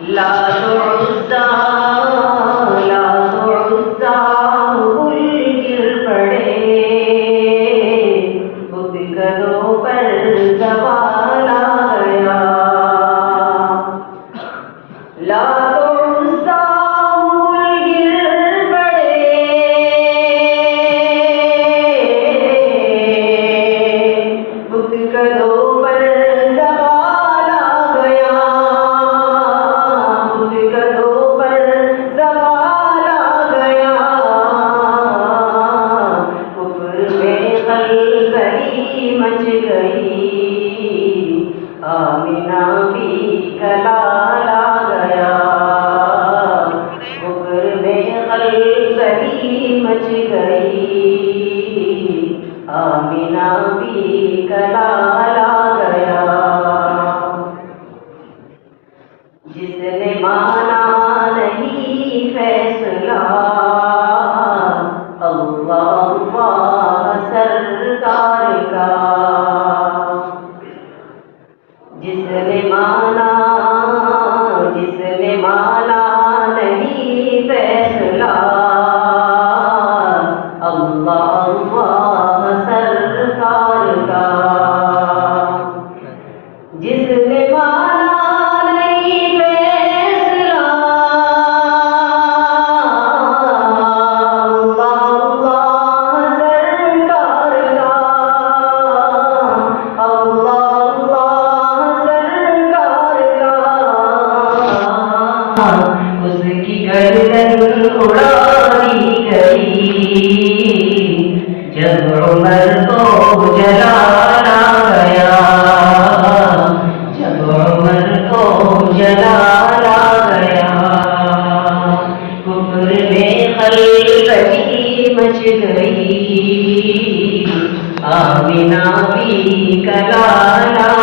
لات عزا بھول گر پڑے، بت کدوں پر زوال آ گیا۔ لات عزا بھول گر پڑے، بت کدوں پر زوال آ گیا، بت کدوں پر زوال آ گیا۔ کفر میں خلبلی مچ گئی، آمنہ بھی کلال آ گیا۔ کفر میں خلبلی مچ گئی، آمنہ بھی کلال آ گیا۔ جس نے مانا نہیں فیصلہ، اللہ سرکار کا، جس نے مانا نہیں فیصلہ، اللہ سرکار کا، جس نے مانا نہیں فیصلہ، اللہ سرکار کا، اللہ سرکار کا۔ اس کی گردن اڑا دی گئی، جب عمر کو جلال آ گیا، جب عمر کو جلال آ گیا۔ کفر میں خلبلی مچ گئی، آمنہ بھی کلال آ